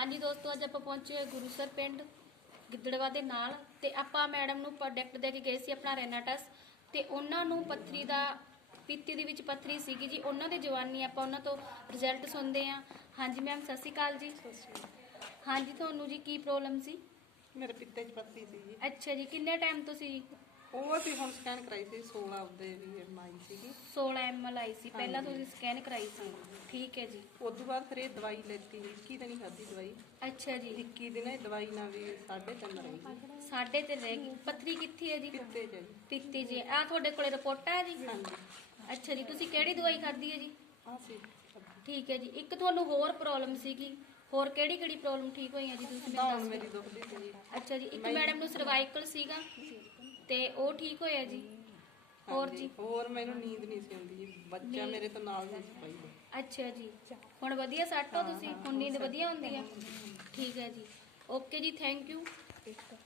हाँ जी दोस्तों, अज आप पहुंचे गुरुसर पिंड गिद्दड़वा के नाल ते आपां मैडम नूं प्रोडक्ट दे के गए सी अपना रेनाटस ते उन्हां नूं पत्थरी दा पीती दे विच पत्थरी सीगी जी। उन्हां दे जवानी आपां उन्हां तो रिजल्ट सुनदे हां। हाँ जी मैम, सत श्री अकाल जी। हाँ जी, तुहानूं जी की प्रॉब्लम सी? मेरे पित्ते च पत्थरी सी जी। अच्छा जी, किन्ने टाइम तो सी? ਉਹ ਅਸੀਂ ਹੁਣ ਸਕੈਨ ਕਰਾਈ ਸੀ 16 ਉਹਦੇ ਵੀ ਐਮਆਈ ਸੀਗੀ। 16 ml आई सी पहला हाँ तो जी। स्कैन कराई सी। ठीक है जी। ਉਸ ਤੋਂ ਬਾਅਦ ਫਿਰ ਇਹ ਦਵਾਈ ਲੈਤੀ 21 ਦਿਨ ਹੀ ਖਾਧੀ ਦਵਾਈ। अच्छा जी। 21 ਦਿਨ ਇਹ ਦਵਾਈ ਨਾਲ ਵੀ 3.5 ਰਹੇਗੀ। 3.5 रहेगी। पत्थरी कित्थे है जी? ਪਿੱਤੇ ਚ ਜੀ। पीती जी। आ तुहाडे कोले रिपोर्ट है जी? ਹਾਂਜੀ अच्छा जी, तुसी केड़ी दवाई खाधी है जी? ਆ ਸੀ ठीक है जी। एक तुहानूं होर प्रॉब्लम सीगी, होर केड़ी केड़ी प्रॉब्लम ठीक होई है जी? तुसी मैनूं ਧੌਣ दस ਮੇਰੀ ਦੁਖਦੀ ਸੀ ਜੀ। अच्छा जी, एक मैं- मैडम नूं सर्वाइकल सीगा ते ਉਹ ਠੀਕ ਹੋਇਆ ਜੀ। ਹੋਰ ਹਾਂਜੀ, ਜੀ? ਹੋਰ ਮੈਨੂੰ ਨੀਂਦ ਨਹੀਂ ਸੀ ਆਉਂਦੀ ਜੀ। ਬੱਚਾ ਨੀਂਦ- ਮੇਰੇ ਤੋਂ ਨਾਲ ਨਹੀਂ ਸੀ ਪਈ। ਅੱਛਾ ਜੀ, ਹੁਣ ਵਧੀਆ ਸੈੱਟ ਹੋ ਤੁਸੀਂ? ਹੁਣ ਨੀਂਦ ਵਧੀਆ ਆਉਂਦੀ ਆ? ਠੀਕ ਹੈ ਜੀ, ਓਕੇ ਜੀ, ਥੈਂਕ ਯੂ।